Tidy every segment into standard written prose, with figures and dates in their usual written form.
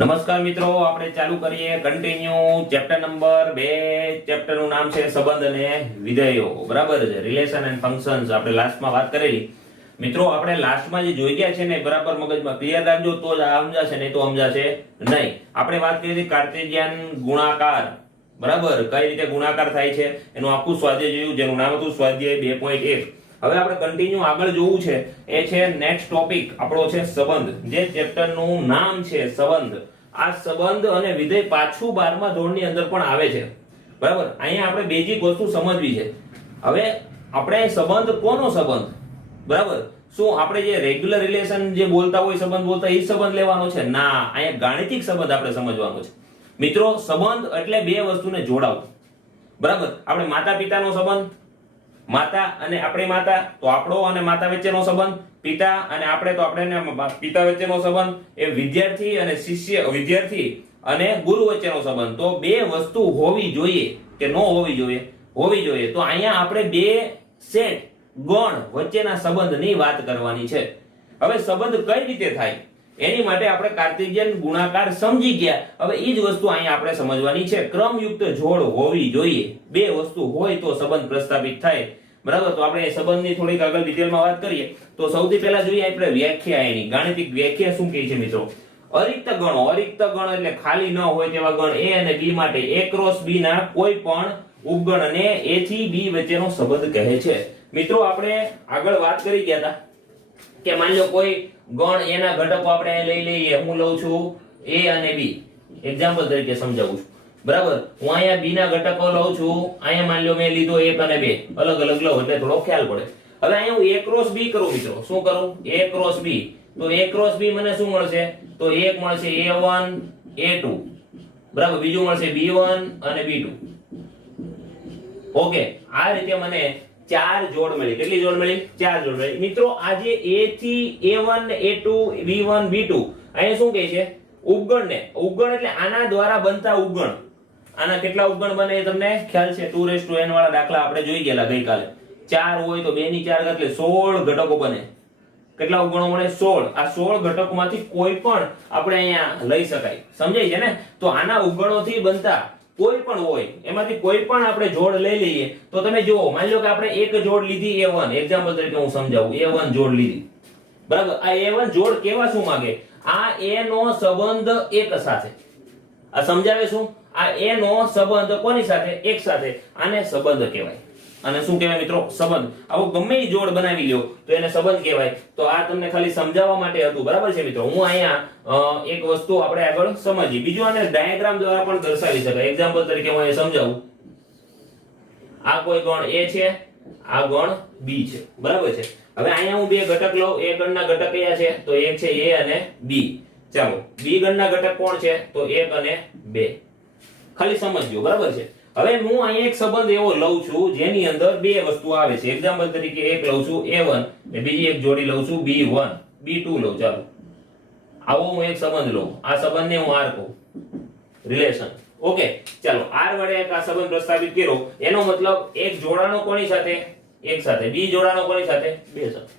નમસ્કાર મિત્રો, આપણે ચાલુ કરીએ કન્ટિન્યુ ચેપ્ટર નંબર 2. ચેપ્ટર નું નામ છે સંબંધ અને વિધેયો. બરાબર છે, રિલેશન એન્ડ ફંક્શન્સ. આપણે લાસ્ટમાં વાત કરેલી મિત્રો. આપણે લાસ્ટમાં જે જોઈ ગયા છે ને બરાબર મગજમાં ક્લિયર રાખજો તો જ સમજાશે, નહીં તો સમજાશે નહીં. આપણે વાત કરી હતી કાર્ટેશિયન ગુણાકાર. બરાબર, કઈ રીતે ગુણાકાર થાય છે એનું આખું સ્વાધ્યાય જોયું, જેનું નામ હતું સ્વાધ્યાય 2.1. હવે આપણે કન્ટિન્યુ આગળ જોવું છે. એ છે નેક્સ્ટ ટોપિક આપણો છે સંબંધ. જે ચેપ્ટર નું નામ છે સંબંધ. આ સંબંધ અને વિધેય પાછું 12મા ધોરણની અંદર પણ આવે છે. બરાબર, અહીંયા આપણે બેઝિક વસ્તુ સમજવી છે. હવે આપણે સંબંધ કોનો સંબંધ? બરાબર, શું આપણે જે રેગ્યુલર રિલેશન જે બોલતા હોય સંબંધ બોલતા એ સંબંધ લેવાનો છે? ના, અહીંયા ગાણિતિક સંબંધ આપણે સમજવાનો છે મિત્રો. સંબંધ એટલે બે વસ્તુને જોડાવું. બરાબર, આપણે માતા પિતાનો સંબંધ, માતા અને આપણી માતા, તો આપણો અને માતા વચ્ચેનો સંબંધ, પિતા અને આપણે તો આપણે પિતા વચ્ચેનો સંબંધ, એ વિદ્યાર્થી અને શિષ્ય, વિદ્યાર્થી અને ગુરુ વચ્ચેનો સંબંધ. તો બે વસ્તુ હોવી જોઈએ કે ન હોવી જોઈએ? હોવી જોઈએ. તો અહીંયા આપણે બે સેટ ગણ વચ્ચેના સંબંધની વાત કરવાની છે. હવે સંબંધ કઈ રીતે થાય એની માટે આપણે કાર્ટેશિયન ગુણાકાર સમજી ગયા. હવે એ જ વસ્તુ અહીંયા આપણે સમજવાની છે. ક્રમયુક્ત જોડ હોવી જોઈએ. બે વસ્તુ હોય તો સંબંધ પ્રસ્થાપિત થાય. બરાબર, તો આપણે સંબંધની થોડીક આગળ ડિટેલમાં વાત કરીએ. તો સૌથી પહેલા જોઈએ આપણે વ્યાખ્યા. એની ગાણિતિક વ્યાખ્યા શું કહે છે મિત્રો? અરિક્ત ગણો. અરિક્ત ગણ એટલે ખાલી ન હોય તેવા ગણ a અને b માટે a ક્રોસ b ના કોઈ પણ ઉપગણને a થી b વચ્ચેનો સંબંધ કહે છે. મિત્રો આપણે આગળ વાત કરી ગયા હતા કે માની લો કોઈ ગણ એના ઘટકો આપણે લઈ લઈએ. હું લઉં છું a અને b, એક્ઝામ્પલ તરીકે સમજાવું છું. બરાબર, હું અહીંયા b ના ઘટકો લઉં છું. અહીંયા માની લો મેં લીધો 1 અને 2, અલગ અલગ લઉં એટલે થોડો ખ્યાલ પડે. હવે અહીંયા હું a ક્રોસ b કરું મિત્રો. શું કરું? a cross b. તો a ક્રોસ b મને શું મળશે? તો એક મળશે a1 a2. બરાબર, બીજું મળશે b1 અને b2. ઓકે, આ રીતે મને 4 જોડ મળી. કેટલી જોડ મળી? 4 જોડ મળી. મિત્રો આજે a થી a1 a2 b1 b2 અહીંયા શું કહે છે? ઉપગણને. ઉપગણ એટલે આના દ્વારા બનતા ઉપગણ. આના કેટલા ઉપગણ બને એ તમને ખ્યાલ છે? 2n વાળા દાખલા આપણે જોઈ ગયેલા ગઈકાલે. 4 હોય તો 2 ની 4 એટલે 16 ઘટકો બને. કેટલા ઉપગણો મળે? 16. આ 16 ઘટકોમાંથી કોઈ પણ આપણે અહીંયા લઈ શકાય. સમજાય છે ને? તો આના ઉપગણોથી બનતા કોઈ પણ હોય એમાંથી કોઈ પણ આપણે જોડ લઈ લઈએ. તો તમે જુઓ, માની લો કે આપણે એક જોડ લીધી a1, એક્ઝામ્પલ તરીકે હું સમજાવું. a1 જોડ લીધી. બરાબર, આ a1 જોડ કેવા શું માંગે? આ a નો સંબંધ એક સાથે. આ સમજાવે શું? આ a નો સંબંધ કોની સાથે? એક સાથે. આને સંબંધ કહેવાય. અને શું કહેવાય મિત્રો? સંબંધ. આવો ગમે એ જોડ બનાવી લ્યો તો એને સંબંધ કહેવાય. તો આ તમને ખાલી સમજાવવા માટે હતું. બરાબર છે મિત્રો? હું અહીંયા એક વસ્તુ આપણે આગળ સમજીએ. બીજું આને ડાયાગ્રામ દ્વારા પણ દર્શાવી શકાય. એક્ઝામ્પલ તરીકે હું અહીં સમજાવું. આ કોઈ ગણ a છે, આ ગણ b છે. બરાબર છે? હવે અહીંયા હું બે ઘટક લઉં. a ગણના ઘટક કયા છે? તો એક છે a અને b. ચાલો, b ગણના ઘટક કોણ છે? તો 1 અને 2. ખાલી સમજજો. બરાબર છે? હવે હું અહીંયા એક સંબંધ એવો લઉં છું જેની અંદર બે વસ્તુ આવે છે. એક્ઝામ્પલ તરીકે એક લઉં છું a1 ને બીજી એક જોડી લઉં છું b1 b2 લઉં. ચાલો, આવો હું એક સંબંધ લઉં. આ સંબંધને હું r કહું, રિલેશન. ઓકે, ચાલો, r વડે એક આ સંબંધ પ્રસ્થાપિત કર્યો. એનો મતલબ એક જોડાણો કોની સાથે? એક સાથે. બી જોડાણો કોની સાથે? બે સાથે.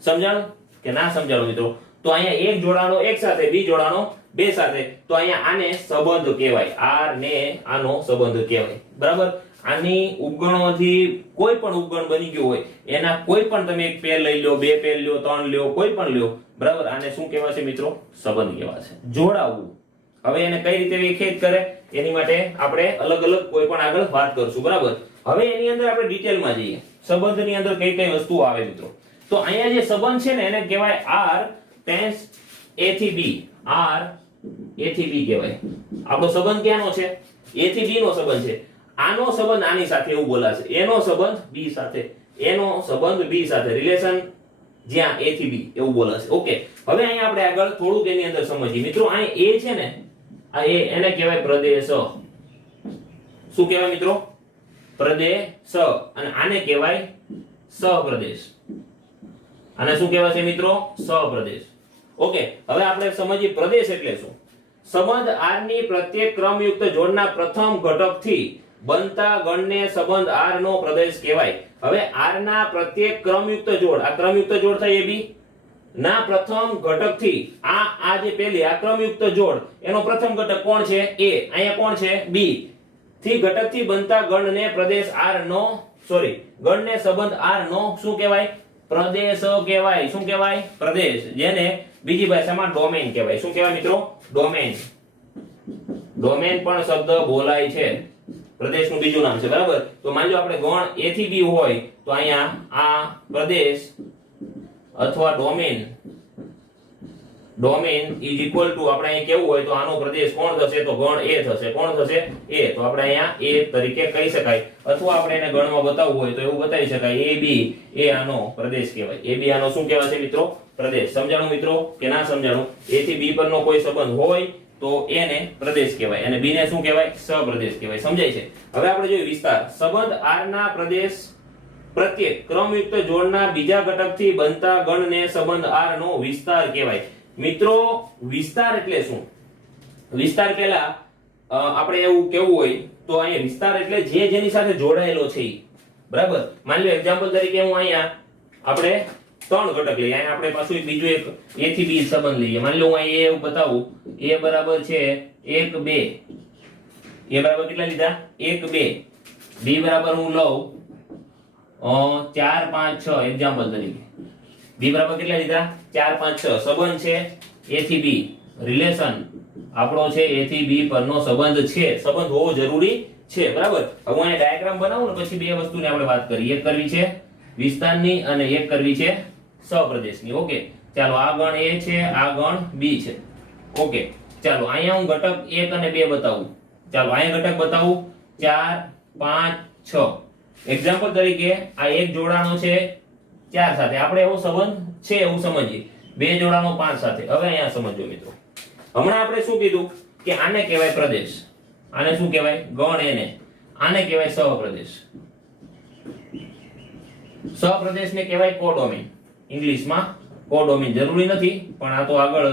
સમજાણું કે ના સમજાણું મિત્રો? તો અહીંયા એક જોડાણો એક સાથે, બી જોડાણો બે સાથે. તો અહીંયા આને સંબંધ કહેવાય. r ને આનો સંબંધ કહેવાય. બરાબર, આની ઉપગણોથી કોઈ પણ ઉપગણ બની ગયો હોય એના કોઈ પણ તમે એક પેર લઈ લો, બે પેર લ્યો, ત્રણ લ્યો, કોઈ પણ લ્યો. બરાબર, આને શું કહેવાશે મિત્રો? સંબંધ કહેવાશે. જોડાવું. હવે એને કઈ રીતે વ્યાખ્યાયિત કરે એની માટે આપણે અલગ અલગ કોઈ પણ આગળ વાત કરશું. બરાબર, હવે એની અંદર આપણે ડિટેલમાં જઈએ. સંબંધની અંદર કઈ કઈ વસ્તુઓ આવે મિત્રો? તો અહીંયા જે સંબંધ છે ને એને કહેવાય r ટેન્સ a થી b. r a થી b કહેવાય. આપણો સંબંધ ક્યાંનો છે? a થી b નો સંબંધ છે. આનો સંબંધ આની સાથે એવું બોલાશે. એનો સંબંધ b સાથે, એનો સંબંધ b સાથે. રિલેશન જ્યાં a થી b એવું બોલાશે. ઓકે, હવે અહીંયા આપણે આગળ થોડુંક એની અંદર સમજીએ મિત્રો. અહીં a છે ને, આ a એને કહેવાય પ્રદેશ. શું કહેવાય મિત્રો? પ્રદેશ. અને આને કહેવાય સપ્રદેશ. આને શું કહેવાય છે મિત્રો? સપ્રદેશ. ઓકે, હવે આપણે સમજીએ પ્રદેશ એટલે શું. સંબંધ r ની પ્રત્યેક ક્રમયુક્ત જોડના પ્રથમ ઘટકથી બનતા ગણને સંબંધ r નો પ્રદેશ કહેવાય. હવે r ના પ્રત્યેક ક્રમયુક્ત જોડ, આ ક્રમયુક્ત જોડ થાય ab. ના પ્રથમ ઘટકથી આ જે પેલી આ ક્રમયુક્ત જોડ એનો પ્રથમ ઘટક કોણ છે a, અહીંયા કોણ છે b થી ઘટકથી બનતા ગણને પ્રદેશ r નો ગણને સંબંધ r નો શું કહેવાય? પ્રદેશ કહેવાય. શું કહેવાય? પ્રદેશ. જેને બીજી ભાષામાં ડોમેન કહેવાય. શું કહેવાય મિત્રો? ડોમેન. ડોમેન પણ શબ્દ બોલાય છે. પ્રદેશનું બીજું નામ છે, બરાબર? તો માની લો આપણે ગણ a થી b હોય તો અહીંયા આ પ્રદેશ અથવા ડોમેન ઇઝ ઇક્વલ ટુ આપણે અહીં કેવું હોય તો આનો પ્રદેશ કોણ થશે? તો ગણ a થશે. કોણ થશે? a. તો આપણે અહીંયા a તરીકે કહી શકાય, અથવા આપણે એને ગણમાં બતાવવું હોય તો એવું બતાવી શકાય ab એ આનો પ્રદેશ કહેવાય. ab આનો શું કહેવાય મિત્રો? પ્રદેશ. સમજાણું મિત્રો કે ના સમજાણું? a થી b પરનો કોઈ સંબંધ હોય તો એને પ્રદેશ કહેવાય અને b ને શું કહેવાય? સપ્રદેશ કહેવાય. સમજાય છે? હવે આપણે જોઈએ વિસ્તાર. સંબંધ r ના પ્રદેશ પ્રત્યેક ક્રમયુક્ત જોડના બીજા ઘટકથી બનતા ગણને સંબંધ r નો વિસ્તાર કહેવાય. મિત્રો વિસ્તાર એટલે શું? વિસ્તાર પહેલા આપણે એવું કેવું હોય તો અહીંયા વિસ્તાર એટલે જે જેની સાથે જોડાયેલો છે ઈ. બરાબર? માની લો એક્ઝામ્પલ તરીકે હું અહીંયા આપણે 3 ઘટક લઈએ. અહીંયા આપણે પાછું બીજું એક a થી b સંબંધ લઈએ. માની લો હું અહીંયા એવું બતાવું a બરાબર છે 1 2. a બરાબર કેટલા લીધા? 1 2. b બરાબર હું લઉં 4 5 6 એક્ઝામ્પલ તરીકે. b બરાબર કેટલા લીધા? 4 5 6. સંબંધ છે a થી b. રિલેશન આપણો છે a થી b પરનો સંબંધ છે. સંબંધ હોવો જરૂરી છે. બરાબર? હવે હું અહીંયા ડાયાગ્રામ બનાવું ને પછી બે વસ્તુની આપણે વાત કરી. એક કરવી છે વિસ્તારની અને એક કરવી છે સપ્રદેશની. ઓકે, ચાલો આ ગણ a છે, આ ગણ b છે. ઓકે, ચાલો અહીંયા હું ઘટક 1 અને 2 બતાવું. ચાલો અહીંયા ઘટક બતાવું 4 5 6. એક્ઝામ્પલ તરીકે આ એક જોડાણો છે 4 સાથે. આપણે એવો સંબંધ છે એવું સમજીએ. બે જોડાણો 5 સાથે. હવે અહીંયા સમજો મિત્રો. હમણાં આપણે શું કીધું કે આને કહેવાય પ્રદેશ. આને શું કહેવાય? ગણ એને. આને કહેવાય સપ્રદેશ. સપ્રદેશને કહેવાય કોડોમેન. ઇંગ્લિશમાં કોડોમેન જરૂરી નથી પણ આ તો આગળ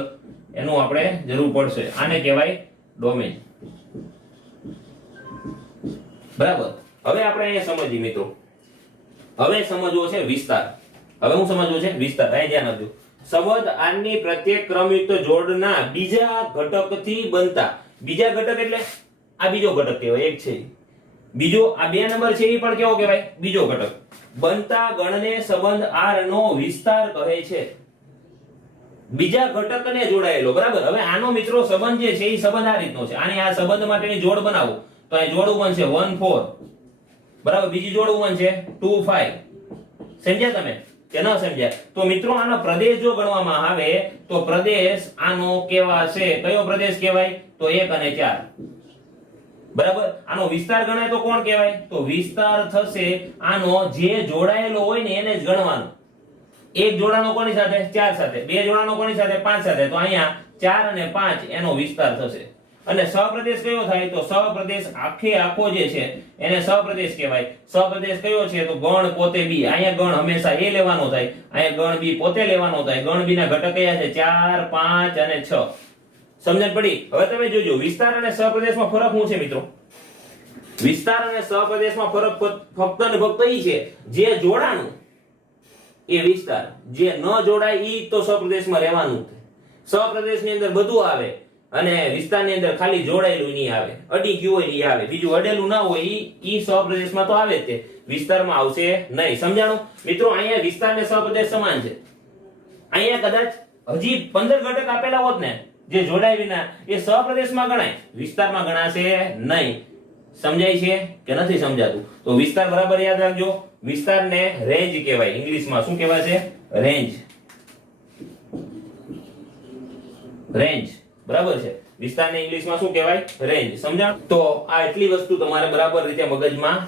એનું આપણે જરૂર પડશે. આને કહેવાય ડોમેન. બરાબર? હવે આપણે અહીંયા સમજીએ મિત્રો. હવે સમજવો છે વિસ્તાર. હવે હું સમજવો છે વિસ્તાર. અહીં ધ્યાન આપજો. સંબંધ r ની પ્રત્યેક ક્રમયુક્ત જોડના બીજા ઘટકથી બનતા. બીજા ઘટક એટલે આ બીજો ઘટક કહેવાય. એક છે બીજો, આ 2 નંબર છે એ પણ કેવો કહેવાય? બીજો ઘટક. બનતા ગણને સંબંધ r નો વિસ્તાર કહે છે. બીજા ઘટકને જોડાયેલો. બરાબર? હવે આનો મિત્રો સંબંધ જે છે એ સંબંધ આ રીતનો છે. આની આ સંબંધ માટેની જોડ બનાવો તો અહીં જોડ બનશે 1 4. બરાબર? બીજી જોડ બનશે 2 5. સમજ્યા તમે કે ન સમજ્યા? તો મિત્રો આનો પ્રદેશ જો ગણવામાં આવે તો પ્રદેશ આનો કેવા છે? કયો પ્રદેશ કહેવાય? તો 1 અને 4. બરાબર? આનો વિસ્તાર ગણાય તો કોણ કહેવાય? તો વિસ્તાર થશે આનો જે જોડાયેલો હોય ને એને જ ગણવાનો. એક જોડાણો કોની સાથે? 4 સાથે. બે જોડાણો કોની સાથે? 5 સાથે. તો અહીંયા 4 અને 5 એનો વિસ્તાર થશે. અને સપ્રદેશ કયો થાય? તો સપ્રદેશ આખો જે છે એને સપ્રદેશ કહેવાય. સપ્રદેશ કયો છે? તો ગણ પોતે b. અહીંયા ગણ હંમેશા a લેવાનો થાય, અહીંયા ગણ b પોતે લેવાનો થાય. ગણ b ના ઘટક કયા છે? 4 5 અને 6. સમજણ પડી? હવે તમે જોજો વિસ્તાર અને સપ્રદેશમાં ફરક શું છે મિત્રો? વિસ્તાર અને સપ્રદેશમાં ફરક ફક્ત ને ફક્ત ઈ છે જે જોડાણું એ વિસ્તાર, જે ન જોડાય ઈ તો સપ્રદેશમાં રહેવાનું. સપ્રદેશની અંદર બધું આવે અને વિસ્તારની અંદર ખાલી જોડાયેલું નહીં આવે. અડી ગયું હોય નહીં આવે. બીજું અડેલું ના હોય ઈ સપ્રદેશમાં તો આવે જ તે, વિસ્તારમાં આવશે નહીં. સમજાણું મિત્રો? અહીંયા વિસ્તાર ને સપ્રદેશ સમાન છે. અહીંયા કદાચ હજી 15 ઘટક આપેલા હોત ને જે જોડાય વિના, એ સપ્રદેશમાં ગણાય, વિસ્તારમાં ગણાશે નહીં. સમજાય છે કે નથી સમજાતું? તો વિસ્તાર બરાબર યાદ રાખજો. વિસ્તારને રેન્જ કહેવાય. ઇંગ્લિશમાં શું કહેવાય છે? રેન્જ. રેન્જ. બરાબર છે? વિસ્તારને ઇંગ્લિશમાં શું કહેવાય? રેન્જ. સમજાણ? તો આ એટલી વસ્તુ તમારે બરાબર રીતે મગજમાં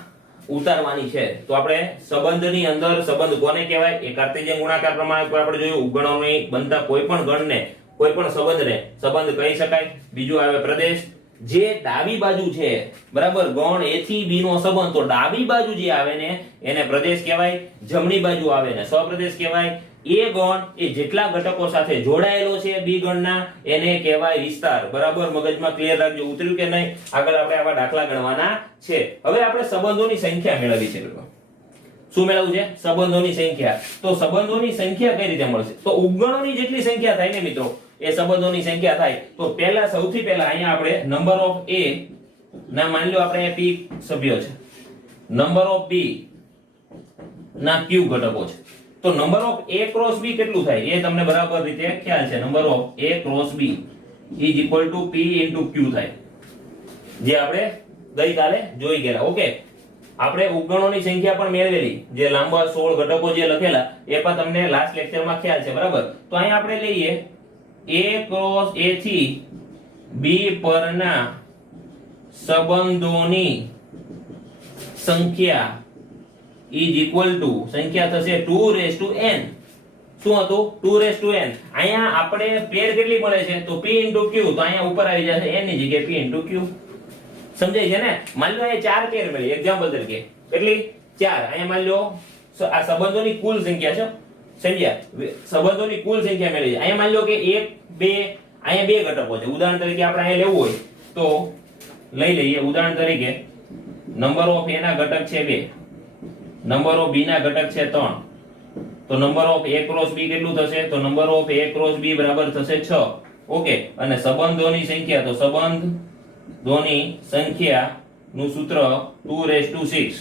ઉતારવાની છે. તો આપણે સંબંધની અંદર સંબંધ કોને કહેવાય? એ કાર્ટેશિયન ગુણાકાર પ્રમાણે આપણે જોયું. ઉપગણોની બનતા કોઈ પણ ગણને, કોઈ પણ સંબંધને સંબંધ કહી શકાય. બીજું આવે પ્રદેશ. જે ડાબી બાજુ છે, બરાબર, ગણ a થી b નો સંબંધ, તો ડાબી બાજુ જે આવે ને એને પ્રદેશ કહેવાય. જમણી બાજુ આવે ને સપ્રદેશ કહેવાય. એ ગણ એ જેટલા ઘટકો સાથે જોડાયેલો છે b ગણના એને કહેવાય વિસ્તાર. બરાબર? મગજમાં ક્લિયર રાખજો. ઉતર્યું કે નહીં? આગળ આપણે આવા દાખલા ગણવાના છે. હવે આપણે સંબંધોની સંખ્યા મેળવવી છે. શું મેળવવું છે? સંબંધોની સંખ્યા. તો સંબંધોની સંખ્યા કઈ રીતે મળશે? તો ઉપગણોની જેટલી સંખ્યા થાય ને મિત્રો એ સંબંધોની સંખ્યા થાય. તો પહેલા સૌથી પહેલા અહીંયા આપણે નંબર ઓફ a ના માની લો આપણે p સભ્યો છે, નંબર ઓફ b ના q ઘટકો છે. તો number of a cross b કેટલું થાય એ તમને બરાબર રીતે ખ્યાલ છે. Number of a cross b is equal to p into q થાય, જે આપણે ગઈકાલે જોઈ ગયેલા. ઓકે, આપણે ઉપગણોની સંખ્યા પણ મેળવેલી, જે લાંબા 16 ઘટકો જે લખેલા એ પણ તમને લાસ્ટ લેક્ચરમાં ખ્યાલ છે, બરાબર. તો અહીંયા આપણે લઈએ a ક્રોસ a થી b પરના સંબંધોની સંખ્યા ઇઝ ઇક્વલ ટુ સંખ્યા થશે 2n. શું હતું? 2n. અહીંયા આપણે પેર કેટલી મળે છે? તો p q. તો અહીંયા ઉપર આવી જશે n ની જગ્યાએ p q. સમજાય છે ને? માની લો અહીંયા 4 પેર મળી, એક્ઝામ્પલ તરીકે. કેટલી? 4. અહીંયા માની લો આ સંબંધોની કુલ સંખ્યા છે, સમજ્યા? સંબંધોની કુલ સંખ્યા મળી. અહીંયા માની લો કે 1 2 અહીંયા 2 ઘટકો છે. ઉદાહરણ તરીકે આપણે અહીંયા લેવું હોય તો લઈ લઈએ. ઉદાહરણ તરીકે નંબર ઓફ a ના ઘટક છે 2, નંબર ઓફ b ના ઘટક છે 3. તો number of a cross b કેટલું થશે? તો number of a cross b બરાબર થશે 6. ઓકે, અને સંબંધોની સંખ્યા, તો સંબંધોની સંખ્યા નું સૂત્ર 2:6,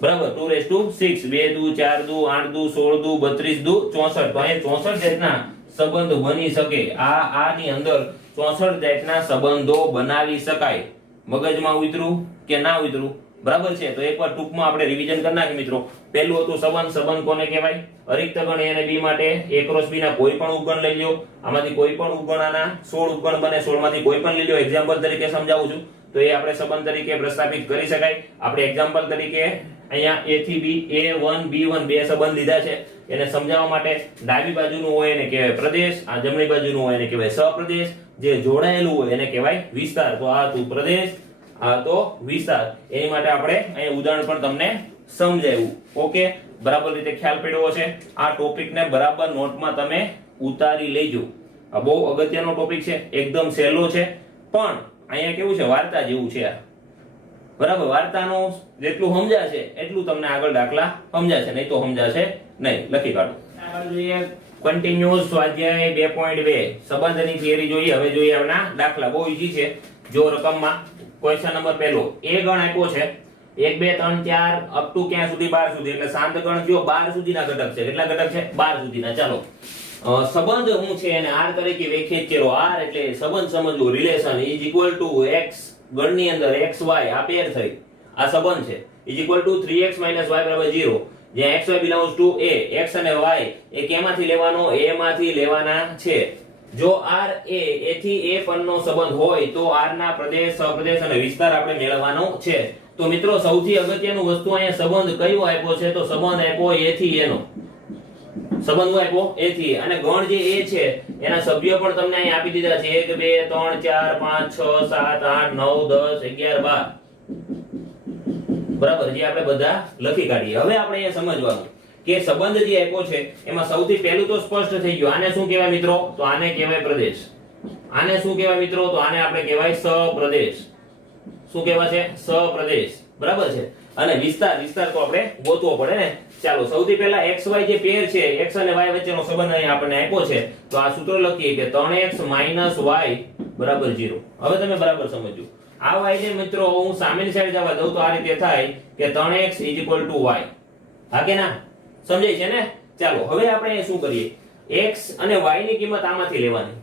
બરાબર. 2:6. 2 દુ 4 દુ 8 દુ 16 દુ 32 દુ 64. તો અહીંયા 64 જાતના સંબંધો બની શકે. આની અંદર 64 જાતના સંબંધો બનાવી શકાય. મગજમાં ઉતરું કે ના ઉતરું? બરાબર છે. તો એકવાર ટૂંકમાં આપણે રિવિઝન કરી નાખીએ મિત્રો. પહેલું હતું સંબંધ. સંબંધ કોને કહેવાય? અરિક્ત ગણ a અને b માટે a ક્રોસ b ના કોઈ પણ ઉપગણ લઈ લ્યો. આમાંથી કોઈ પણ ઉપગણાના 16 ઉપગણ બને, 16 માંથી કોઈ પણ લઈ લ્યો. એક્ઝામ્પલ તરીકે સમજાવું છું તો એ આપણે સંબંધ તરીકે પ્રસ્થાપિત કરી શકાય. આપણે એક્ઝામ્પલ તરીકે અહીંયા a થી b, a1 b1 બે સંબંધ લીધા છે. એને સમજાવવા માટે ડાબી બાજુનું હોય એને કહેવાય પ્રદેશ, આ જમણી બાજુનું હોય એને કહેવાય સપ્રદેશ, જે જોડાયેલું હોય એને કહેવાય વિસ્તાર. તો આ હતું પ્રદેશ, આ તો વિસ્તાર. એની માટે આપણે અહીંયા ઉદાહરણ પણ તમને સમજાવ્યું. ઓકે, બરાબર રીતે ખ્યાલ પડ્યો હશે. આ ટોપિકને બરાબર નોટમાં તમે ઉતારી લેજો. આ બહુ અગત્યનો ટોપિક છે, એકદમ સહેલો છે, પણ અહીંયા કેવું છે? વાર્તા જેવું છે આ. બરાબર, વાર્તાનો જેટલું સમજાશે એટલું તમને આગળ દાખલા સમજાશે, નહીં તો સમજાશે નહીં. લખી કાઢો. આગળ જોઈએ કન્ટિન્યુઅસ સ્વાધ્યાય 2.2 સંબંધની થિયરી જોઈએ. હવે જોઈએ આપણા દાખલા. બહુ ઈઝી છે. જો રકમમાં ક્વેશ્ચન નંબર પહેલો એ ગણ આપ્યો છે 1 2 3 4 અપ ટુ ક્યાં સુધી? 12 સુધી. એટલે શાંત ગણ કયો? 12 સુધીના ઘટક છે. કેટલા ઘટક છે? 12 સુધીના. ચાલો, સંબંધ શું છે એને r તરીકે વ્યાખ્યાયિત કર્યો. r એટલે સંબંધ સમજવો, relation is equal to x ગણની અંદર xy આ પેર થઈ આ સંબંધ છે is equal to 3x - y બરાબર 0, જ્યાં xy belongs to a. x અને y એ કેમાંથી લેવાનો? a માંથી લેવાના છે. જો r a થી a પરનો સંબંધ હોય તો r ના પ્રદેશ, સપ્રદેશ અને વિસ્તાર આપણે મેળવવાનો છે. તો મિત્રો સૌથી અગત્યનું વસ્તુ અહીંયા સંબંધ કયો આપ્યો છે? તો સંબંધ આપ્યો a થી a નો. સંબંધ આપ્યો a થી a. અને ગણ જે a છે એના સભ્યો પણ તમને અહીં આપી દીધા છે 1 2 3 4 5 6 7 8 9 10 11 12. બરાબર, જે આપણે બધા લખી કાઢીએ. હવે આપણે અહીંયા સમજવાનું કે સંબંધ જે આપ્યો છે એમાં સૌથી પહેલું તો સ્પષ્ટ થઈ ગયું. આને શું કહેવાય મિત્રો? તો આને કહેવાય પ્રદેશ. આને શું કહેવાય મિત્રો? તો આને આપણે કહેવાય સપ્રદેશ. શું કહેવાય છે? સપ્રદેશ. બરાબર છે. અને વિસ્તાર, વિસ્તાર તો આપણે ગોતવો પડે ને. ચાલો, સૌથી પહેલા xy જે પેર છે, x અને y વચ્ચેનો સંબંધ અહીં આપણને આપ્યો છે. તો આ સૂત્ર લખીએ કે 3x - y બરાબર 0. હવે તમે બરાબર સમજો. આ y ને મિત્રો હું સામેની સાઈડ જવા દઉં તો આ રીતે થાય કે 3x = y. હા કે ના? સમજાય છે ને? ચાલો, હવે આપણે શું કરીએ? x અને y ની કિંમત આમાંથી લેવાની.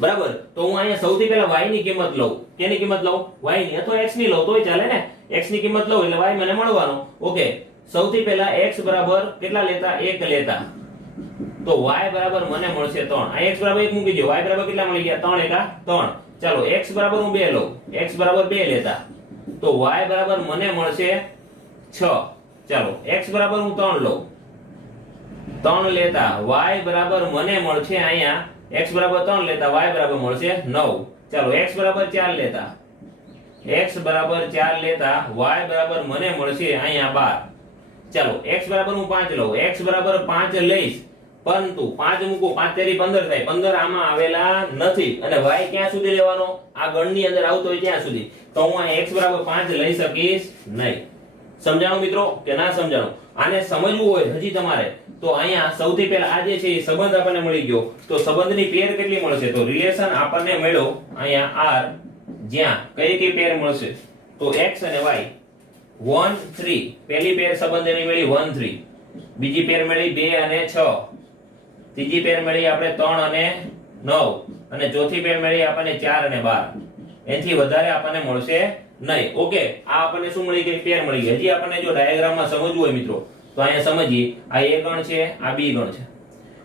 બરાબર, તો હું અહીંયા સૌથી પહેલા y ની કિંમત લઉં. કેની કિંમત લઉં? y ની. અથવા x ની લઉં તોય ચાલે ને. x ની કિંમત લઉં એટલે y મને મળવાનો. ઓકે, સૌથી પહેલા x બરાબર કેટલા લેતા? 1 લેતા. તો y બરાબર મને મળશે 3. આ x બરાબર 1 મૂકી દો. y બરાબર કેટલા મળી ગયા? 3 એકા 3. ચાલો, x બરાબર હું 2 લઉં. x બરાબર 2 લેતા. તો y બરાબર મને મળશે 6. ચાલો, x બરાબર હું 3 લઉં. 3 લેતા y બરાબર મને મળશે અહીંયા x બરાબર 3 લેતા y બરાબર મળશે 9. ચાલો, x બરાબર 4 લેતા. x બરાબર 4 લેતા y બરાબર મને મળશે અહીંયા 12. ચાલો, x બરાબર હું 5 લઉં. x બરાબર 5 લઈશ, પરંતુ 5 મૂકો, 5 તેરી 15 થાય. 15 આમાં આવેલા નથી. અને y ક્યાં સુધી લેવાનો? આ ગણની અંદર આવતો હોય ત્યાં સુધી. તો હું આ x બરાબર 5 લઈ શકીશ નહીં. સમજાણું મિત્રો કે ના સમજાણું? આને સમજવું હોય હજી તમારે તો અહીંયા સૌથી પહેલા આ જે છે એ સંબંધ આપણને મળી ગયો, તો સંબંધની પેર કેટલી મળશે? તો રિલેશન આપણને મળ્યો અહીંયા r, જ્યાં કઈ કઈ પેર મળશે? તો x અને y 1 3, પહેલી પેર સંબંધની મળી 1 3, બીજી પેર મળી 2 અને 6, ત્રીજી પેર મળી આપણે 3 અને 9, અને ચોથી પેર મળી આપણને 4 અને 12. એથી વધારે આપણને મળશે નહીં. ઓકે, આ આપણને શું મળી ગઈ? પેર મળી ગઈ. હજી આપણને જો ડાયાગ્રામમાં સમજવું હોય મિત્રો તો અહીંયા સમજીએ. આ a ગણ છે, આ b ગણ છે,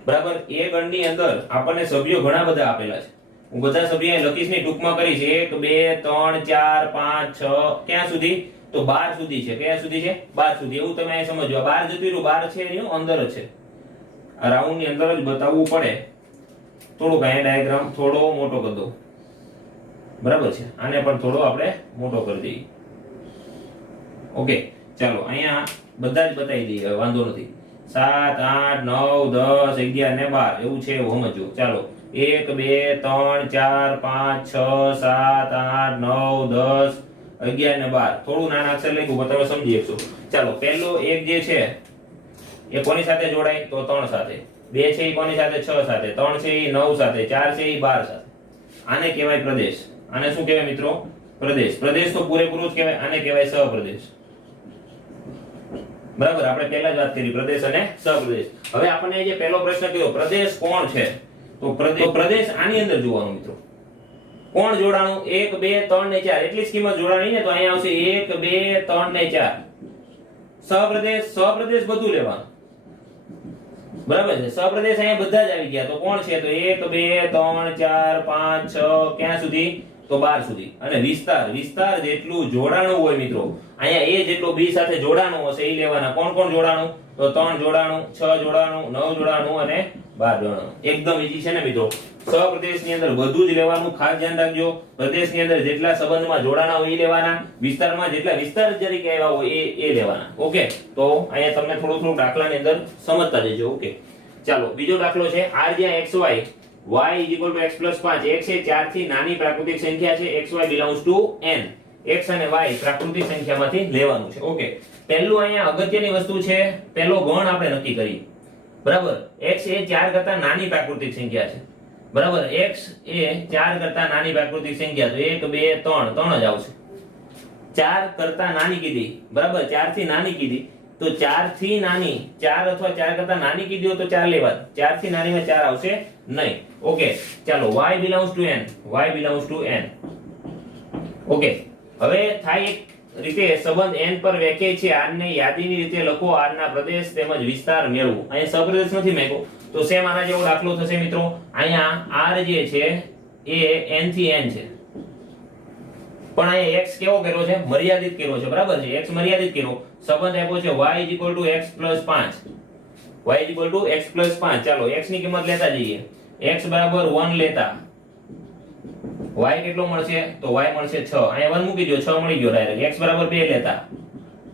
બરાબર. a ગણની અંદર આપણને સભ્યો ઘણા બધા આપેલા છે. હું બધા સભ્યો અહીં લખીશ ને ટૂંકમાં કરીશ. 1 2 3 4 5 6 ક્યાં સુધી? તો 12 સુધી છે. ક્યાં સુધી છે? 12 સુધી. એવું તમે અહીં સમજો. 12 જતું રહ્યું, 12 છે એની અંદર જ છે. આ રાઉન્ડ ની અંદર જ બતાવવું પડે. થોડુંક અહીંયા ડાયાગ્રામ થોડો મોટો કરી દો, બરાબર છે. આને પણ થોડો આપણે મોટો કરી દઈએ. ઓકે, ચાલો અહીંયા બધા જ બતાવી દઈએ, વાંધો નથી. 7 8 9 10 11 ને 12 એવું છે, એવું સમજો. ચાલો 1 2 3 4 5 6 7 8 9 10 11 ને 12. થોડું નાના અક્ષર લખ્યું પણ તમે સમજી શકશો. ચાલો પહેલો એક જે છે એ કોની સાથે જોડાય? તો 3 સાથે. 2 છે એ કોની સાથે? 6 સાથે. 3 છે એ 9 સાથે. 4 છે એ 12 સાથે. આને કહેવાય પ્રદેશ. આને શું કહેવાય મિત્રો? પ્રદેશ. પ્રદેશ તો પૂરેપૂરું જ કહેવાય. આને કહેવાય સહપ્રદેશ. બરાબર, આપણે પહેલા જ વાત કરી પ્રદેશ અને સહપ્રદેશ. હવે આપણને જે પહેલો પ્રશ્ન કીધો પ્રદેશ કોણ છે? તો પ્રદેશ આની અંદર જોવાનું મિત્રો. કોણ જોડાણું? 1 2 3 ને 4 એટલી જ કિંમત જોડાણી ને, તો અહીંયા આવશે 1 2 3 ને 4. સહપ્રદેશ બધું લેવાનું, બરાબર છે. સહપ્રદેશ અહીંયા બધા જ આવી ગયા. તો કોણ છે? તો 1 2 3 4 5 6 ક્યાં સુધી? તો 12 સુધી. અને વિસ્તાર જેટલું જોડાણું હોય મિત્રો, અહીંયા a જેટલું b સાથે જોડાણું હશે એ લેવાના. કોણ કોણ જોડાણું? તો 3 જોડાણું, 6 જોડાણું, 9 જોડાણું અને 12 જોડાણું. એકદમ ઈઝી છે ને મિત્રો. સહપ્રદેશની અંદર બધું જ લેવાનું. ખાસ ધ્યાન રાખજો, પ્રદેશની અંદર જેટલા સંબંધમાં જોડાણા હોય એ લેવાના, વિસ્તારમાં જેટલા વિસ્તાર તરીકે આવ્યા હોય એ લેવાના. ઓકે, તો અહીંયા તમને થોડું દાખલાની અંદર સમજતા જજો. ઓકે, ચાલો બીજો દાખલો છે. r જ્યાં xy y = x + 5. x એ 4 થી નાની પ્રાકૃતિક સંખ્યા છે. xy belongs to n. x અને y પ્રાકૃતિક સંખ્યામાંથી લેવાનું છે. ઓકે, પહેલું અહીંયા અગત્યની વસ્તુ છે, પહેલો ગણ આપણે નક્કી કરીએ. બરાબર, x એ 4 કરતા નાની પ્રાકૃતિક સંખ્યા છે. બરાબર, x એ 4 કરતા નાની પ્રાકૃતિક સંખ્યા, તો 1 2 3 3 જ આવશે. 4 કરતા નાની કીધી, બરાબર, 4 થી નાની કીધી, તો 4 થી નાની, 4 અથવા 4 કરતા નાની કીધી હોય તો 4 લેવા. 4 થી નાનીમાં 4 આવશે નહીં. ઓકે, ચાલો y belongs to n. y belongs to n. Okay, હવે થાય એક રીતે સંબંધ n પર વ્યાખ્યાયિત છે. r ને યાદીની રીતે લખો. r ના પ્રદેશ તેમજ વિસ્તાર મેળવો. અહીં સહપ્રદેશ નથી મેકો તો સેમ આના જેવો દાખલો થશે મિત્રો. અહીંયા r જે છે એ n થી n છે, પણ અહીંયા x કેવો કર્યો છે? મર્યાદિત કર્યો છે. બરાબર છે, x મર્યાદિત કર્યો. સંબંધ આપ્યો છે y = x + 5. y = x + 5. ચાલો x ની કિંમત લેતા જઈએ. x = 1 લેતા y કેટલો મળશે? તો y મળશે 6. અહીંયા 1 મૂકી દો, 6 મળી ગયો ડાયરેક્ટ. x = 2 લેતા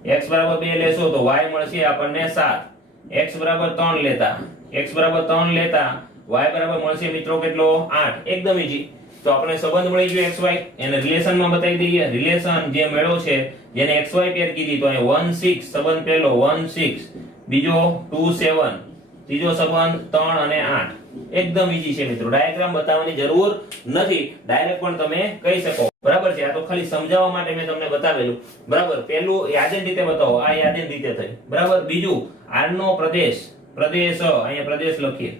x = 2 લેશો તો y મળશે આપણને 7. x = 3 લેતા x = 3 લેતા y મળશે મિત્રો કેટલો? 8. એકદમ ઈઝી. તો આપણે સંબંધ મળી ગયો xy, એને રિલેશનમાં બતાવી દઈએ. રિલેશન જે મેળો છે જેને xy પેર કીધી, તો અહીં 1 6 સંબંધ પહેલો 1 6, બીજો 2 7, ત્રીજો સંબંધ 3 અને 8. એકદમ ઈઝી છે મિત્રો. ડાયાગ્રામ બતાવવાની જરૂર નથી, ડાયરેક્ટ પણ તમે કહી શકો. બરાબર છે, આ તો ખાલી સમજાવવા માટે મેં તમને બતાવેલું. બરાબર, પહેલું યાદની રીતે બતાવો, આ યાદની રીતે થઈ. બરાબર, બીજું r નો પ્રદેશ, અહીંયા પ્રદેશ લખીએ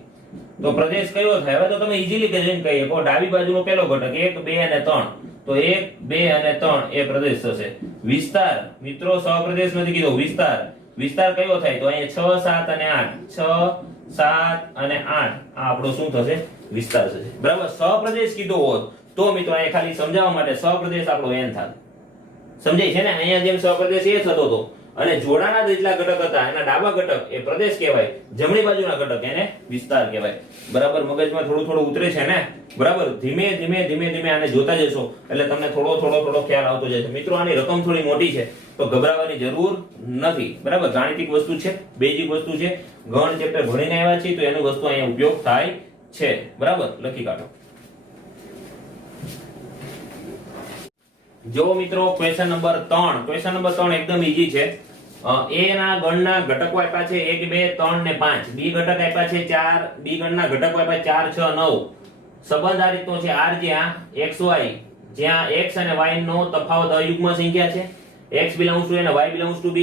તો પ્રદેશ કયો થાય? હવે તો તમે ઈઝીલી જઈને કહીએ કો ડાબી બાજુનો પહેલો ઘટક 1 2 અને 3, તો 1 2 અને 3 એ પ્રદેશ થશે. વિસ્તાર મિત્રો સહપ્રદેશ નથી કીધો, વિસ્તાર કયો થાય? તો અહીંયા 6 7 અને 8, 6 7 અને 8 આ આપણો શું થશે? વિસ્તાર થશે. બરાબર, સહપ્રદેશ કીધો હોત તો મિત્રો અહીંયા ખાલી સમજાવવા માટે સહપ્રદેશ આપણો n થાય. સમજાય છે ને? અહીંયા જેમ સહપ્રદેશ એ થતો હતો અને જોડાના જેટલા ઘટક હતા એના ડાબા ઘટક એ પ્રદેશ કહેવાય, જમણી બાજુના ઘટક એને વિસ્તાર કહેવાય. બરાબર, મગજમાં થોડું ઉતરે છે ને? બરાબર, ધીમે ધીમે આને જોતા જશો એટલે તમને થોડો ખ્યાલ આવતો જશે. મિત્રો આની રકમ થોડી મોટી છે તો ગભરાવાની જરૂર નથી. બરાબર, ગાણિતિક વસ્તુ છે, બેઝિક વસ્તુ છે. ગણ ચેપ્ટર ભણીને આવ્યા છીએ તો એનું વસ્તુ અહીંયા ઉપયોગ થાય છે. બરાબર, લખી કાઢો. જો મિત્રો ક્વેશ્ચન નંબર 3 એકદમ ઈઝી છે. એ ના ગણના ઘટકો આપ્યા છે 1 2 3 ને 5, બી ઘટક આપ્યા છે 4, બી ગણના ઘટકો આપ્યા 4 6 9. સંબંધ આ રીતનો છે, r જ્યાં xy, જ્યાં x અને y નો તફાવત અયુગ્મ સંખ્યા છે, x belongs to a અને y belongs to b.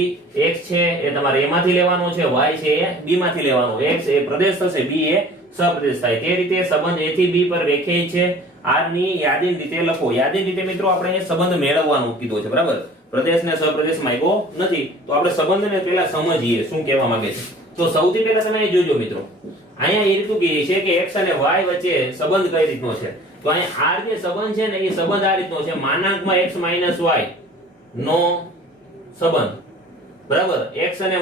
x છે એ તમારે a માંથી લેવાનો છે, y છે એ b માંથી લેવાનો. x એ પ્રદેશ થશે, b એ સપ્રદેશ થાય. તે રીતે સંબંધ a થી b પર વ્યાખ્યાયિત છે. r ની યાદીની રીતે લખો. યાદીની રીતે મિત્રો આપણે અહીંયા સંબંધ મેળવવાનું કીધું છે, બરાબર. પ્રદેશ ને સપ્રદેશ માંગ્યો નથી, તો આપણે સંબંધને પહેલા સમજીએ શું કહેવા માંગે છે. તો સૌથી પહેલા તમે અહીં જોજો મિત્રો, અહીંયા એ રીતનું કહે છે કે x અને y વચ્ચે સંબંધ કઈ રીતનો છે. તો અહીંયા r જે સંબંધ છે ને એ સંબંધ આ રીતનો છે, માનાંકમાં x y નો સંબંધ, બરાબર. x અને y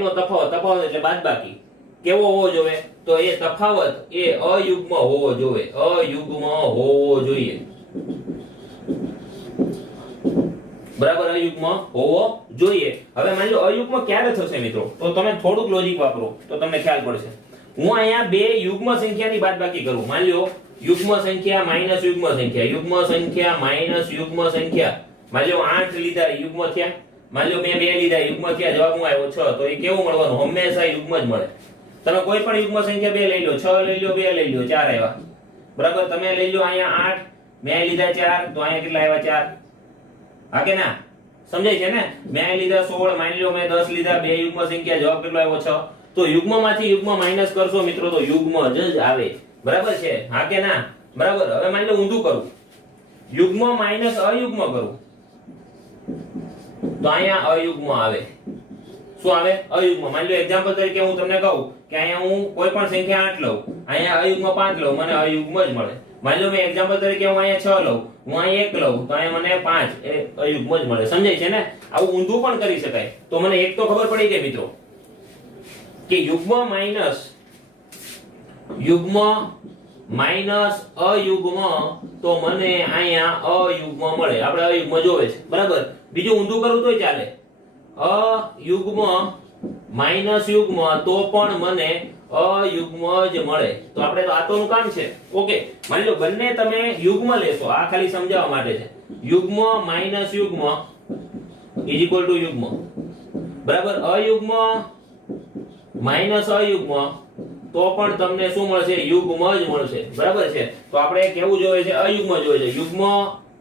નો તફાવત એટલે બાદબાકી કેવો હોવો જોઈએ? તો એ તફાવત એ અયુગ્મ હોવો જોઈએ, અયુગ્મ હોવો જોઈએ, બરાબર. અયુગ્મ હોવો જોઈએ. હવે માની લો અયુગ્મ ક્યારે થશે મિત્રો? તો તમે થોડુંક લોજિક વાપરો તો તમને ખ્યાલ પડશે. હું અહીંયા બે યુગ્મ સંખ્યાની બાદબાકી કરું. માની લો યુગ્મ સંખ્યા માઈનસ યુગ્મ સંખ્યા, યુગ્મ સંખ્યા માઈનસ યુગ્મ સંખ્યા. માની લો 8 લીધા યુગ્મ થયા, માની લો મેં 2 લીધા યુગ્મ થયા, જવાબ હું આવ્યો 6. તો એ કેવું મળવાનું? હંમેશા યુગ્મ જ મળે. તમે કોઈ પણ યુગ્મ સંખ્યા 2 લઈ લો, 6 લઈ લો, 2 લઈ લો, 4 આવ્યા, બરાબર. તમે લઈ લો અહીંયા 8, મેં લીધા 4, તો અહીંયા કેટલા આવ્યા? 4. હા કે ના? સમજાય છે ને? મેં લીધા 16, માની લો મેં 10 લીધા, બે યુગ્મ સંખ્યા, જવાબ કેટલો આવ્યો? 6. તો યુગ્મમાંથી યુગ્મ માઈનસ કરશો મિત્રો તો યુગ્મ જ આવે, બરાબર છે? હા કે ના? બરાબર. હવે માની લો ઊંધું કરું, યુગ્મ માઈનસ અયુગ્મ કરું, તો અહીંયા અયુગ્મ આવે. શું આવે? અયુગ્મ. માની લો એક્ઝામ્પલ તરીકે હું તમને કહું કે અહીંયા હું કોઈ પણ સંખ્યા 8 લઉં, અહીંયા અયુગ્મ 5 લઉં, મને અયુગ્મ જ મળે. માની લો મેં એક્ઝામ્પલ તરીકે હું અહીંયા 6 લઉં, હું અહીંયા 1 લઉં, તો અહીંયા મને 5 એ અયુગ્મ જ મળે. સમજાય છે ને? આવું ઊંધું પણ કરી શકાય. તો મને એક તો ખબર પડી ગઈ મિત્રો કે યુગ્મ માઈનસ અયુગ્મ, તો મને અહીંયા અયુગ્મ મળે. આપણે અયુગ્મ જોવે છે, બરાબર. બીજું ઊંધું કરું તોય ચાલે, અયુગ્મ માઈનસ યુગ્મ, તો પણ મને અયુગ્મ જ મળે. તો આપણે તો આતોનું કામ છે. ઓકે, માની લો બંને તમે યુગ્મ લેશો, આ ખાલી સમજાવવા માટે છે. યુગ્મ માઈનસ યુગ્મ ઇઝ ઇક્વલ ટુ યુગ્મ, બરાબર. અયુગ્મ માઈનસ અયુગ્મ, તો પણ તમને શું મળશે? યુગ્મ જ મળશે, બરાબર છે. તો આપણે કેવું જોઈએ છે? અયુગ્મ જોઈએ છે. યુગ્મ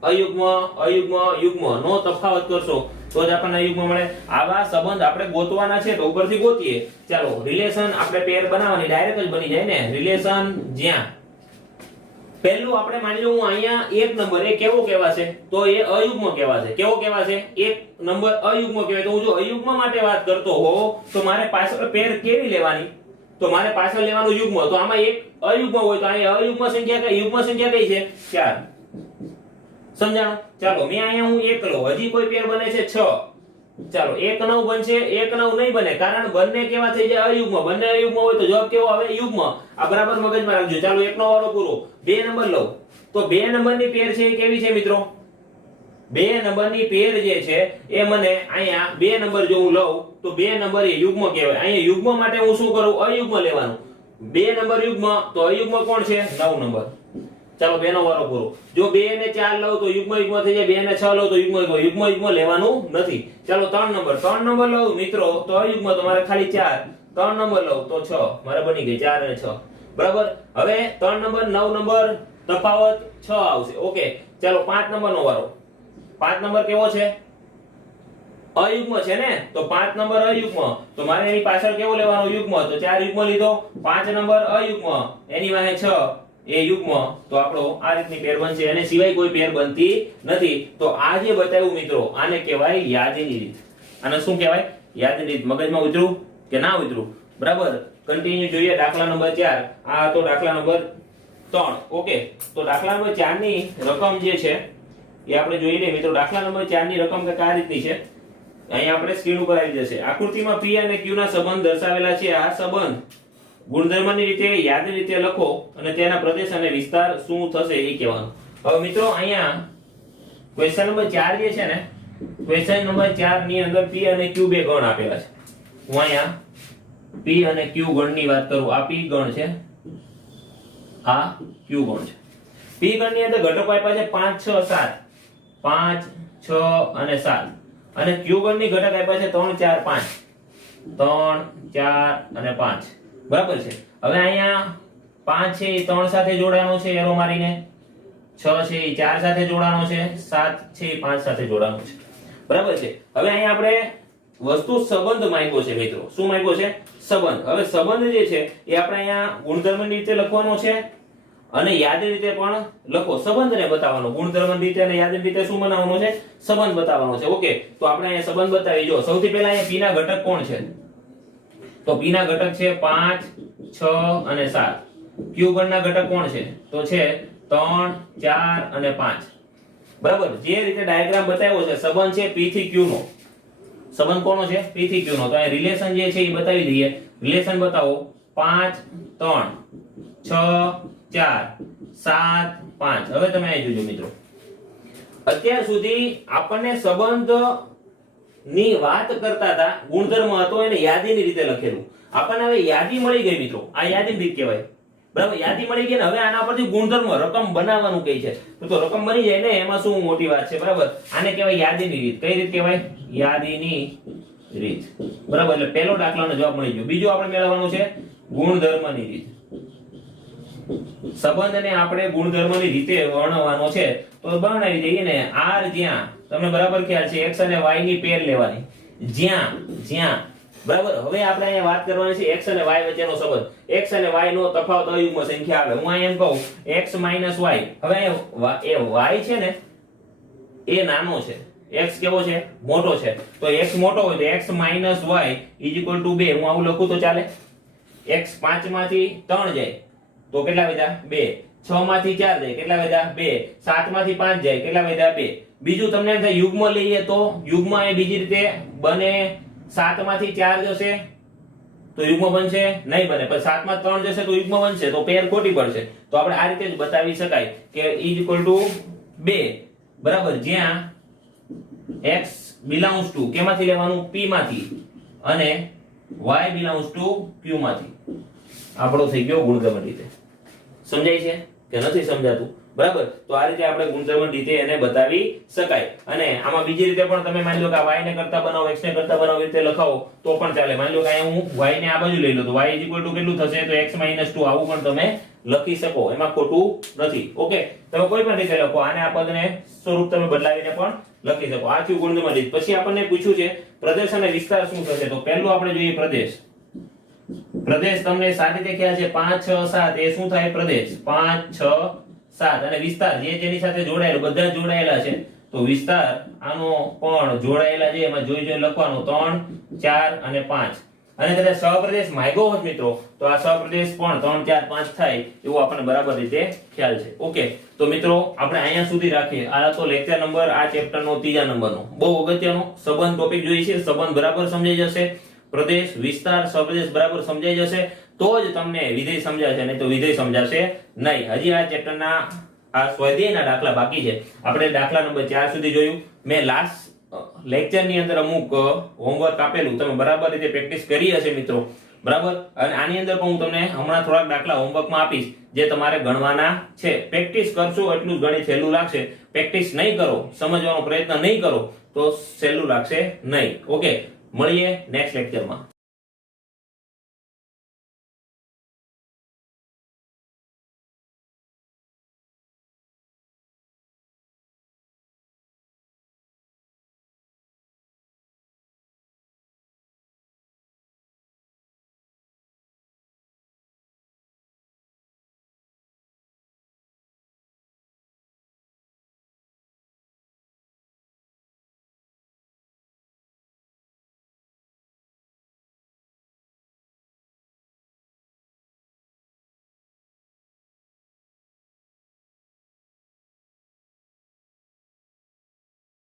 અયુગ્મ અયુગ્મ યુગ્મ નો તફાવત કરશો તો જ આપણને અયુગ્મ મળે. આવા સંબંધ આપણે ગોતવાના છે, તો ઉપરથી ગોતીએ. ચાલો, રિલેશન આપણે પેર બનાવવાની ડાયરેક્ટ જ બની જાય ને. રિલેશન જ્યાં પહેલું આપણે માની લો હું અહીંયા એક નંબર એ કેવો કહેવાશે? તો એ અયુગ્મ કહેવાશે. કેવો કહેવાશે? એક નંબર અયુગ્મ કહેવાય. તો હું જો અયુગ્મ માટે વાત કરતો હોઉં તો મારે પાછળ પેર કેવી લેવાની? તો મારે પાછળ લેવાનું યુગ્મ. તો આમાં એક અયુગ્મ હોય તો અહીંયા અયુગ્મ સંખ્યા કઈ? યુગ્મ સંખ્યા કઈ છે? 4. સમજાણું? ચાલો, મેં અહીંયા હું 1 લઉં, હજી કોઈ પેર બને છે 6. ચાલો, 1 9 બનશે, 1 9 નહીં બને, કારણ બંને કેવા થઈ જાય? અયુગ્મ. બંને અયુગ્મ હોય તો જવાબ કેવો આવે? યુગ્મ. આ બરાબર મગજમાં રાખજો. ચાલો, 1 નો વારો પૂરો. 2 નંબર લઉં તો 2 નંબરની પેર છે એ કેવી છે મિત્રો? 2 નંબરની પેર જે છે એ મને અહીંયા 2 નંબર જો હું લઉં તો 2 નંબર એ યુગ્મ કહેવાય. અહીંયા યુગ્મ માટે હું શું કરું? અયુગ્મ લેવાનું. 2 નંબર યુગ્મ, તો અયુગ્મ કોણ છે? 9 નંબર. ચાલો, 2 નો વારો પૂરો. જો 2 ને 4 લઉં તો યુગ્મ યુગ્મ થઈ જાય, 2 ને 6 લઉં તો યુગ્મ યુગ્મ લેવાનું નથી. ચાલો, 3 નંબર લઉં મિત્રો તો અયુગ્મ, તો મારે ખાલી 4. 3 નંબર લઉં તો 6, મારે બની ગઈ 4 અને 6, બરાબર. હવે 3 નંબર 9 નંબર તફાવત 6 આવશે. ઓકે, ચાલો 5 નંબર નો વારો. 5 નંબર કેવો છે? અયુગ્મ છે ને, તો 5 નંબર અયુગ્મ, તો મારે એની પાછળ કેવો લેવાનો? યુગ્મ. તો 4 યુગ્મ લીધો. 5 નંબર અયુગ્મ, એની વાહે 6 એ યુગ્મ, તો આપણો આ રીતની પેર બનશે. અને સિવાય કોઈ પેર બનતી નથી. તો આ જે બતાવ્યું મિત્રો, આને કહેવાય યાદીની રીત. આને શું કહેવાય? યાદીની રીત. મગજમાં ઉતરું કે ના ઉતરું? બરાબર. કન્ટિન્યુ જોઈએ. દાખલા નંબર 4. આ તો દાખલા નંબર 3. ઓકે, તો દાખલા નંબર 4 ની રકમ જે છે એ આપણે જોઈ લઈએ મિત્રો. દાખલા નંબર 4 ની રકમ કે આ રીતની છે. અહીંયા આપણે સ્ક્રીન ઉપર આવી જશે. આકૃતિમાં P અને Q ના સંબંધ દર્શાવેલા છે. આ સંબંધ ગુણધર્મની રીતે યાદની રીતે લખો અને તેના પ્રદેશ અને વિસ્તાર શું થશે એ કહેવાનું. હવે મિત્રો અહીંયા ક્વેશ્ચન નંબર 4 જે છે ને, ક્વેશ્ચન નંબર 4 ની અંદર P અને Q બે ગણ આપેલા છે. હું અહીંયા P અને Q ગણની વાત કરું. આ P ગણ છે, આ Q ગણ છે. P ગણની અંદર ઘટકો આપ્યા છે 5 6 7. 5 6 અને 7. અને q ગણની ઘટક આપ્યા છે 3 4 5 3 4 અને 5 બરાબર છે હવે અહીંયા 5 છે એ 3 સાથે જોડાવાનો છે એરો મારીને 6 છે એ 4 સાથે જોડાનો છે 7 છે એ 5 સાથે જોડાનો છે બરાબર છે હવે અહીંયા આપણે વસ્તુ સંબંધ માંગ્યો છે મિત્રો શું માંગ્યો છે સંબંધ હવે સંબંધ જે છે એ આપણે અહીંયા ગુણધર્મની રીતે લખવાનો છે અને યાદની રીતે પણ લખો સંબંધને બતાવવાનો ગુણધર્મની રીતે અને યાદની રીતે શું બનાવવાનો છે સંબંધ બતાવવાનો છે ઓકે તો આપણે અહીંયા સંબંધ બતાવી જો સૌથી પહેલા અહીંયા p ના ઘટક કોણ છે તો p ના ઘટક છે 5 6 અને 7 q ગણના ઘટક કોણ છે તો છે 3 4 અને 5 બરાબર જે રીતે ડાયાગ્રામ બતાવ્યો છે સંબંધ છે p થી q નો સંબંધ કોનો છે p થી q નો તો અહીં રિલેશન જે છે એ બતાવી દઈએ રિલેશન બતાવો 5 3 6 4 7 5 હવે તમે અહીં જોજો મિત્રો અત્યાર સુધી આપણને સંબંધ ની વાત કરતા હતા ગુણધર્મ હતો એને યાદીની રીતે લખેલું આપણને હવે યાદી મળી ગઈ મિત્રો આ યાદીની રીત કહેવાય બરાબર યાદી મળી ગઈ ને હવે આના પરથી ગુણધર્મ રકમ બનાવવાનું કહે છે તો રકમ બની જાય ને એમાં શું મોટી વાત છે બરાબર આને કહેવાય યાદીની રીત કઈ રીત કહેવાય યાદીની રીત બરાબર એટલે પહેલો દાખલાનો જવાબ મળી ગયો બીજો આપણે મેળવવાનું છે ગુણધર્મની રીત સંબંધને આપણે ગુણધર્મની રીતે વર્ણવવાનો છે તો બનાવી દઈએ ને r જ્યાં તમને બરાબર ખ્યાલ છે x અને y ની પેર લેવાની જ્યાં જ્યાં બરાબર હવે આપણે અહીંયા વાત કરવાની છે x અને y વચ્ચેનો સંબંધ x અને y નો તફાવત અયુગ્મ સંખ્યા આવે હું અહીંયા એમ કહું x y હવે અહીંયા y છે ને એ નાનો છે x કેવો છે મોટો છે તો x મોટો હોય તો x y 2 હું આવું લખું તો ચાલે x 5 માંથી 3 જાય તો કેટલા વધ્યા 2 6 માંથી 4 જાય કેટલા વધ્યા 2 7 માંથી 5 જાય કેટલા વધ્યા 2 બીજું તમને એમ થાય યુગ્મ લઈએ તો યુગ્મ એ બીજી રીતે બને 7 માંથી 4 જશે તો યુગ્મ બનશે નહીં બને પણ 7 માં 3 જશે તો યુગ્મ બનશે તો પેર ખોટી પડશે તો આપણે આ રીતે જ બતાવી શકાય કે 2 બરાબર જ્યાં x belongs to કેમાંથી લેવાનું p માંથી અને y belongs to q માંથી આપણો થઈ ગયો ગુણધર્મ રીતે સમજાય છે કે નથી સમજાતું બરાબર તો આ રીતે આપણે ગુણધર્મ રીતે એને બતાવી શકાય અને આમાં બીજી રીતે પણ તમે માની લો કે y ને કરતા બનાવો x ને કરતા બનાવો રીતે લખાવો તો પણ ચાલે માની લો કે અહીંયા હું y ને આ બાજુ લઈ લો તો y કેટલું થશે તો x 2 આવું પણ તમે લખી શકો એમાં ખોટું નથી ઓકે તમે કોઈ પણ રીતે લખો આને આ પદને સ્વરૂપ તમે બદલાવીને પણ લખી શકો આ થયું ગુણધર્મ રીત પછી આપણને પૂછ્યું છે પ્રદેશ અને વિસ્તાર શું થશે તો પહેલું આપણે જોઈએ પ્રદેશ તમને સારી રીતે ખ્યાલ છે 5 6 7 એ શું થાય પ્રદેશ 5 6 7 અને વિસ્તાર જે જેની સાથે જોડાયેલો બધા જ જોડાયેલા છે તો વિસ્તાર આનો પણ જોડાયેલા છે એમાં જોઈ જોઈ લખવાનું 3 4 અને 5 અને કદાચ સહપ્રદેશ માંગ્યો હોત મિત્રો તો આ સહપ્રદેશ પણ 3 4 5 થાય એવું આપણને બરાબર રીતે ખ્યાલ છે ઓકે તો મિત્રો આપણે અહીંયા સુધી રાખીએ આ તો લેક્ચર નંબર આ ચેપ્ટર નો ત્રીજા નંબરનો બહુ અગત્યનો સંબંધ ટોપિક જોઈએ છે સંબંધ બરાબર સમજાઈ જશે પ્રદેશ વિસ્તાર સહપ્રદેશ બરાબર સમજાઈ જશે તો જ તમને વિધેય સમજાશે નહીં તો વિધેય સમજાશે નહીં હજી આ ચેપ્ટરના આ સ્વાધ્યાયના દાખલા બાકી છે આપણે દાખલા નંબર 4 સુધી જોયું મેં લાસ્ટ લેક્ચર ની અંદર અમુક હોમવર્ક આપેલું તમે બરાબર રીતે પ્રેક્ટિસ કરી હશે મિત્રો બરાબર અને આની અંદર પણ હું તમને હમણાં થોડાક દાખલા હોમવર્કમાં આપીશ જે તમારે ગણવાના છે પ્રેક્ટિસ કરશો એટલું જ ગણિત સહેલું લાગશે પ્રેક્ટિસ નહીં કરો સમજવાનો પ્રયત્ન નહીં કરો તો સહેલું લાગશે નહીં ઓકે મળીએ નેક્સ્ટ લેક્ચરમાં